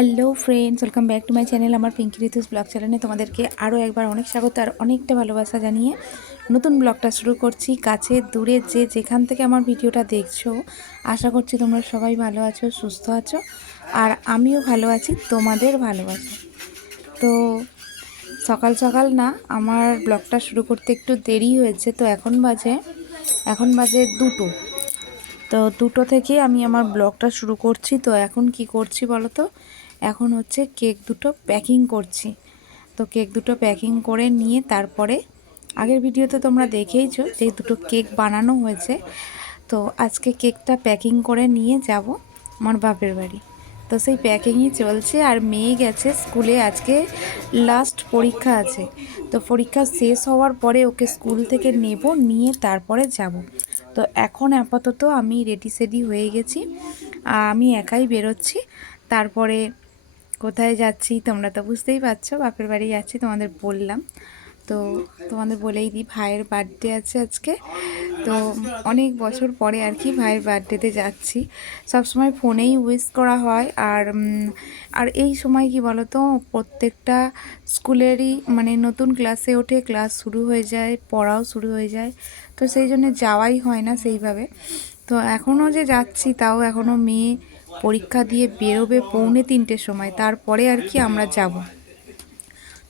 Hello friends welcome back to my channel আমার Pinki ঋতুস blog চ্যানেলে তোমাদেরকে আরও একবার অনেক স্বাগত আর অনেকটা ভালোবাসা জানিয়ে নতুন ব্লগটা শুরু করছি। কাছে, দূরে যে যেখান থেকে আমার ভিডিওটা দেখছ, আশা করছি তোমরা সবাই ভালো আছো, সুস্থ আছো, আর আমিও ভালো আছি, তোমাদের ভালোবাসা। তো সকাল সকাল না, আমার ব্লগটা শুরু করতে একটু দেরি হয়েছে, তো এখন বাজে এখন বাজে দুটো। তো দুটো থেকে আমি আমার ব্লগটা শুরু করছি, তো এখন কি করছি বলো তো? এখন হচ্ছে কেক দুটো প্যাকিং করছি। তো কেক দুটো প্যাকিং করে নিয়ে তারপরে আগের ভিডিওতে তোমরা দেখেইছো যে দুটো কেক বানানো হয়েছে। তো আজকে কেকটা প্যাকিং করে নিয়ে যাব আমার বাপের বাড়ি। তো সেই প্যাকিংই চলছে আর মেয়ে গেছে স্কুলে, আজকে লাস্ট পরীক্ষা আছে। তো পরীক্ষা শেষ হওয়ার পরে ওকে স্কুল থেকে নেব, নিয়ে তারপরে যাব। তো এখন আপাতত আমি রেডি সেডি হয়ে গেছি। আমি একাই বেরোচ্ছি। তারপরে কোথায় যাচ্ছি তোমরা তো বুঝতেই পারছ, বাপের বাড়ি যাচ্ছি তোমাদের বললাম। তো তোমাদের বলেই দিই, ভাইয়ের বার্থডে আছে আজকে। তো অনেক বছর পরে আর কি ভাইয়ের বার্থডেতে যাচ্ছি। সবসময় ফোনেই উইশ করা হয় আর আর এই সময় কি বলো তো প্রত্যেকটা স্কুলেরই মানে নতুন ক্লাসে ওঠে ক্লাস শুরু হয়ে যায়, পড়াও শুরু হয়ে যায়। তো সেই জন্য যাওয়াই হয় না সেইভাবে। তো এখনও যে যাচ্ছি তাও এখনও মেয়ে পরীক্ষা দিয়ে বেরোবে পৌনে তিনটের সময় তারপরে আর কি আমরা যাব।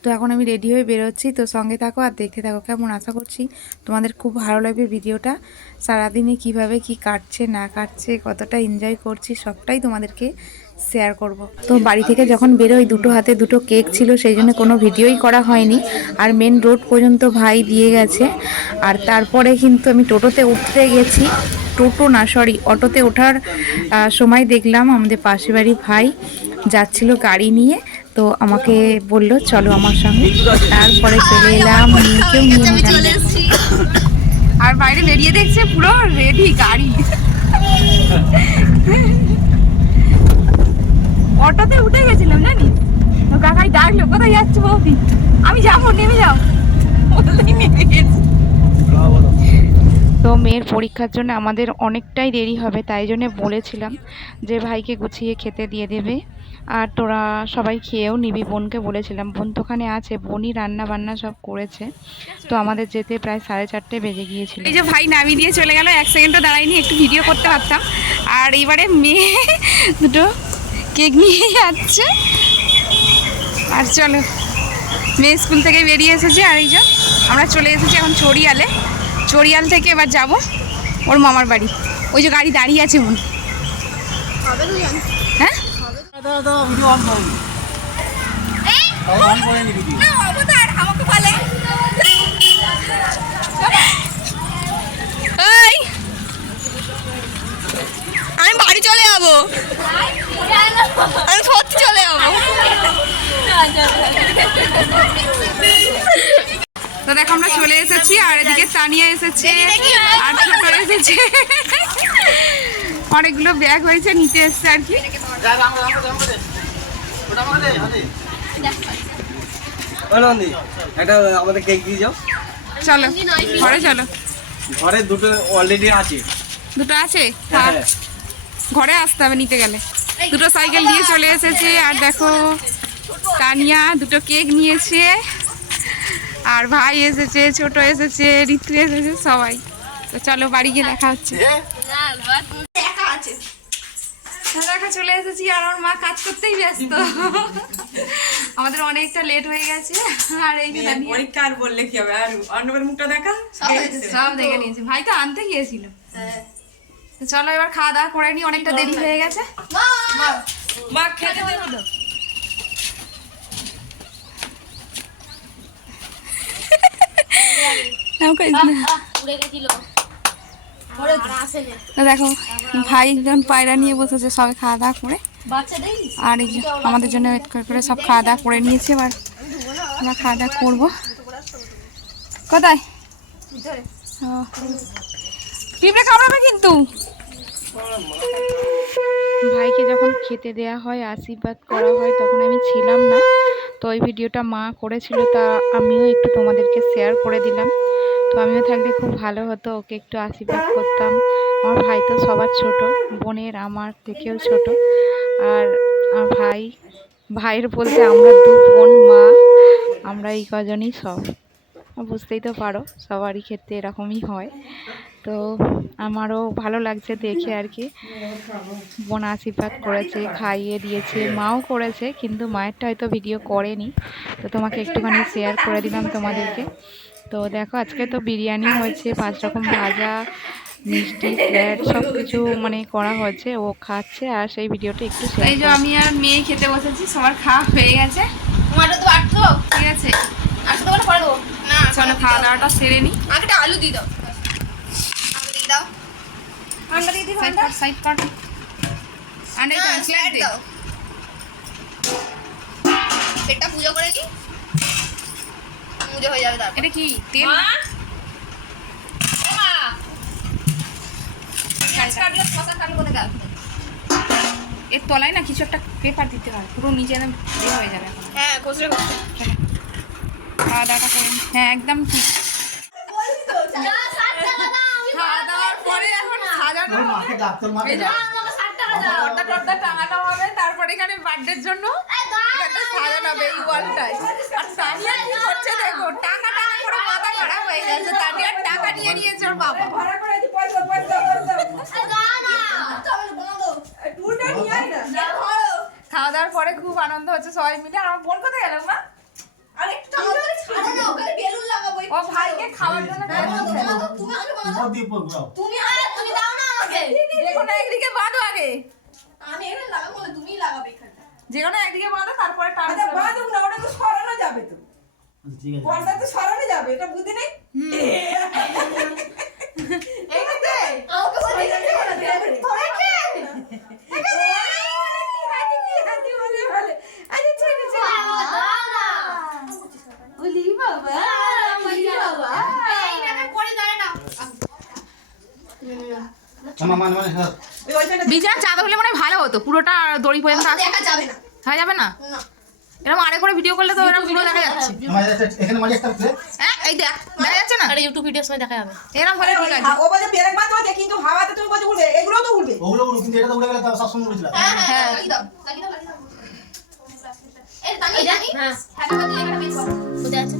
তো এখন আমি রেডি হয়ে বেরোচ্ছি, তো সঙ্গে থাকো আর দেখতে থাকো কেমন আশা করছি। তোমাদের খুব ভালো লাগবে ভিডিওটা। সারাদিনে কীভাবে কি কাটছে, না কাটছে, কতটা এনজয় করছি, সবটাই তোমাদেরকে শেয়ার করব। তো বাড়ি থেকে যখন বেরোই, দুটো হাতে দুটো কেক ছিল, সেই জন্য কোনো ভিডিওই করা হয়নি। আর মেন রোড পর্যন্ত ভাই দিয়ে গেছে। আর তারপরে কিন্তু আমি টোটোতে উঠতে গেছি। টোটো না সরি অটোতে ওঠার সময় দেখলাম আমাদের পাশে বাড়ি ভাই যাচ্ছিল গাড়ি নিয়ে। তো আমাকে বলল, চলো আমার সঙ্গে। তারপরে চলে এলাম আর বাইরে বেরিয়ে দেখছে পুরো রেডি গাড়ি। অটোতে উঠে গেছিলাম, জানিস? তো কাকাই ডাকলো, কোথায় যাচ্ছে বৌদি? আমি যাব, নেমে যাও। তো মেয়ের পরীক্ষার জন্য আমাদের অনেকটাই দেরি হবে, তাই জন্য বলেছিলাম যে ভাইকে গুছিয়ে খেতে দিয়ে দেবে। আর তোরা সবাই খেয়েও নিবি বোনকে বলেছিলাম। বোন তো ওখানে আছে বোনই রান্না বান্না সব করেছে। তো আমাদের যেতে প্রায় সাড়ে চারটে বেজে গিয়েছিল। এই যে ভাই নামিয়ে দিয়ে চলে গেল এক সেকেন্ডও দাঁড়াইনি একটু ভিডিও করতে পারতাম। আর এবারে মেয়ে দুটো কেক নিয়ে যাচ্ছে। আর চলো মেয়ে স্কুল থেকে বেরিয়ে এসেছে আর এই যে আমরা চলে এসেছি এখন চড়িয়ালে। চড়িয়াল থেকে এবার যাব ওর মামার বাড়ি। ওই যে গাড়ি দাঁড়িয়ে আছে বোন। এই, আমি বাড়ি চলে যাব। আমি সত্যি চলে যাব। তো দেখো আমরা চলে এসেছি আর এদিকে তানিয়া এসেছে আর ছোট এসেছে। অনেকগুলো ব্যাগ হয়েছে নিতে এসছে আর কি। একটা আমাদের কেক দিয়ে যাও চলো ঘরে চলো ঘরে দুটো অলরেডি আছে দুটো আছে হ্যাঁ। ঘরে আসতে হবে নিতে গেলে দুটো সাইকেল নিয়ে চলে এসেছে আর দেখো তানিয়া দুটো কেক নিয়েছে আর ভাই এসেছে ছোট এসেছে ঋতু এসেছে সবাই তো চলো বাড়ি গিয়ে দেখা হচ্ছে দেখা চলে এসেছি আর আমার মা কাজ করতেই ব্যস্ত। আমাদের অনেকটা লেট হয়ে গেছে। আর এই যে পরীক্ষা আর বললে কি হবে? আর অন্যবের মুখটা দেখা? সব দেখে নিয়েছি। ভাই তো আনতে গিয়েছিল। চলো এবার খাওয়া দাওয়া করে নি। অনেকটা দেরি হয়ে গেছে। মা! খেতে দেবো তো তো দেখো, ভাই একজন পায়রা নিয়ে বসেছে সবাই খাওয়া দাওয়া করে। আর এই আমাদের জন্য ওয়েট করে করে সব খাওয়া দাওয়া করে নিয়েছে, এবার আমরা খাওয়া দাওয়া করব। কোথায়। পিঁপড়ে কামড়াবে কিন্তু। ভাইকে যখন খেতে দেয়া হয়, আশীর্বাদ করা হয়, তখন আমি ছিলাম না। তো ওই ভিডিওটা মা করেছিল, তা আমিও একটু তোমাদেরকে শেয়ার করে দিলাম। তো আমিও থাকলে খুব ভালো হতো, ওকে একটু আশীর্বাদ করতাম। আমার ভাই তো সবার ছোট, বোনের, আমার থেকেও ছোট। আর আমার ভাই, ভাইয়ের বলতে আমরা দু বোন, মা, আমরা এই কজনই সব। বুঝতেই তো পারো, সবারই ক্ষেত্রে এরকমই হয়। তো আমারও ভালো লাগছে দেখে আর কি। বোন আশীর্বাদ করেছে, খাইয়ে দিয়েছে, মাও করেছে, কিন্তু মায়েরটা হয়তো ভিডিও করেনি। তো তোমাকে একটুখানি শেয়ার করে দিলাম তোমাদেরকে। তো দেখো আজকে তো বিরিয়ানি হয়েছে পাঁচ রকম ভাজা মিষ্টি স্যালাড সব কিছু মানে করা হয়েছে ও খাচ্ছে আর সেই ভিডিওটা একটু এই যে আমি আর মেয়ে খেতে বসেছি সবার খাওয়া হয়ে গেছে। টমেটো তো আটতো ঠিক আছে। আটশো টাকা পরে দেবো। না চলো খাওয়া দাওয়াটা সেরে নি। আমাকে একটা আলু দিয়ে দাও। আলু দিয়ে দাও আন্ডা? দিয়ে দিও আন্ডা সাইড কর আন্ডা প্লেট দাও। পেটটা পুজো করে নি পুজো হয়ে যাবে তারপর। এটা কি? তেল? এর তলায় না কিছু একটা পেপার দিতে হয়। পুরো নিচে একদম ইয়ে হয়ে যাবে হ্যাঁ খুচরো খাওয়া দাওয়াটা করে হ্যাঁ একদম ঠিক। খাওয়া দাওয়ার পরে এখন সাজানো হবে। এই যে পর্দা টর্দা টাঙানো হবে। তারপরে এখানে বার্থডের জন্য সাজানো হবে এই ওয়ালটায় আর কি করছে দেখো টাকা টাকা করে মাথা খারাপ হয়ে গেছে তানিয়ার টাকা নিয়ে নিয়েছে ওর বাবা খাওয়া দাওয়ার পরে খুব আনন্দ হচ্ছে সবাই মিলে। আর আমার বোন কোথায় গেল মা? ও ভাইকে খাওয়ার জন্য তুমি তুমি দাও না আমাকে। যে কোনো একদিকে বাঁধো আগে। আমি লাগাবো তুমি লাগাবে যে কোনো একদিকে বাঁধো আচ্ছা না ওটা তো সরানো যাবে তো। পর্দা তো সরানো যাবে এটা বুদ্ধি নেই এইটাতে আমাকে বলে বিছানা চাদর হলে মনে হয় ভালো হতো। পুরোটা দড়ি পর্যন্ত আসে দেখা যাবে না। দেখা যাবে না? এরকম আরে করে ভিডিও করলে তো এরকম পুরো দেখা যাচ্ছে। এখানে মাঝে একটা হ্যাঁ এই দেখ দেখা যাচ্ছে না? আরে ইউটিউব ভিডিওর সময় দেখা যাবে। এরকম হলে ঠিক আছে। ও বলছে পেরেক বাঁধ হচ্ছে কিন্তু হাওয়াতে তুমি বলছো উড়বে এগুলো তো উড়বে। ওগুলো উড়ো, কিন্তু এটা তো উড়ে গেলে তো সব সবসময় উড়েছিল হ্যাঁ হ্যাঁ দাও লাগিয়ে দাও লাগিয়ে দাও। এই তানি জানি হ্যাঁ। হ্যাপি বার্থডে এখানে বেশ করো কোথায় আছে?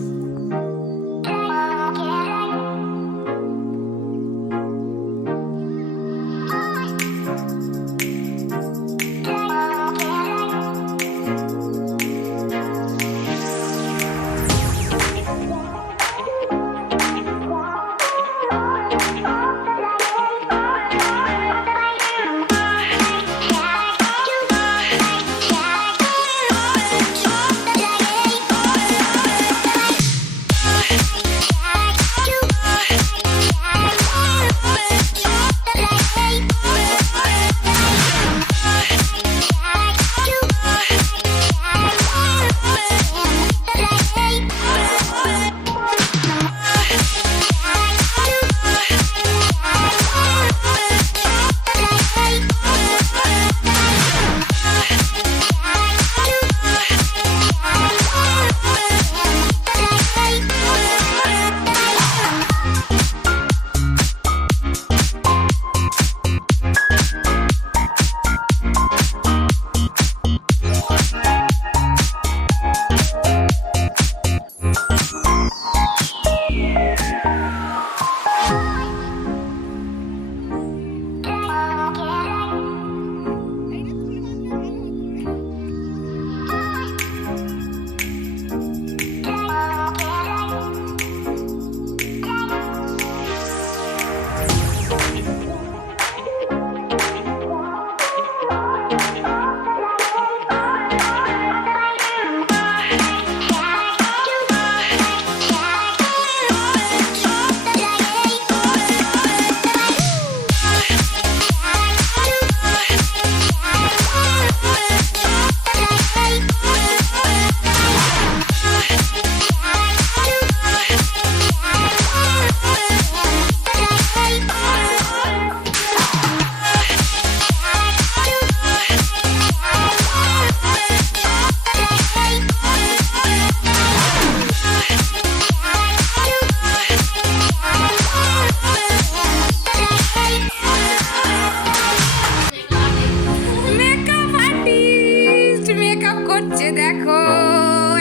দেখো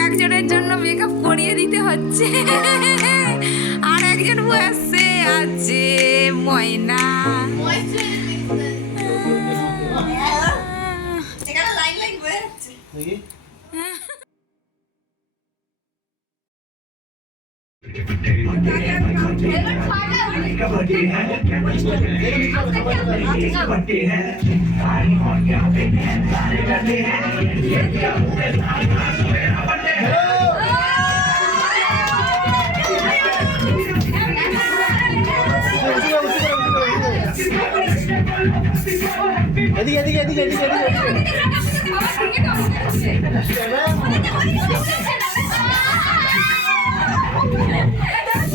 একজনের জন্য মেকআপ করিয়ে দিতে হচ্ছে। আর একজন বয়সে আছে ময়না। লাইন লাইন বয়ে এদিকে এদিকে এদিকে এদিকে এদিকে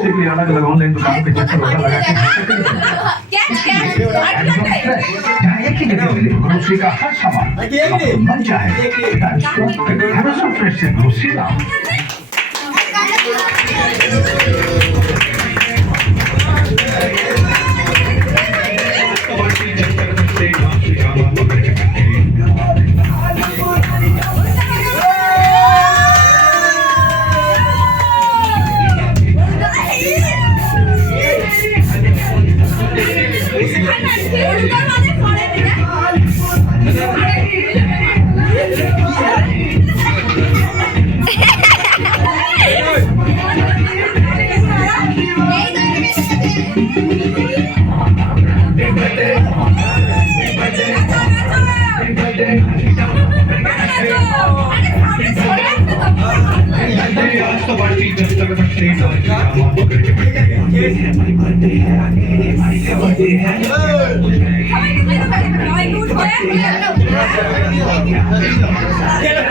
बेसिकली अलग अलग ऑनलाइन दुकान पे चक्कर होता लगा चाहे कि नहीं मिले ग्रोसरी का हर सामान आपको मन चाहे हमेशा फ्रेश से ग्रोसरी लाओ يلا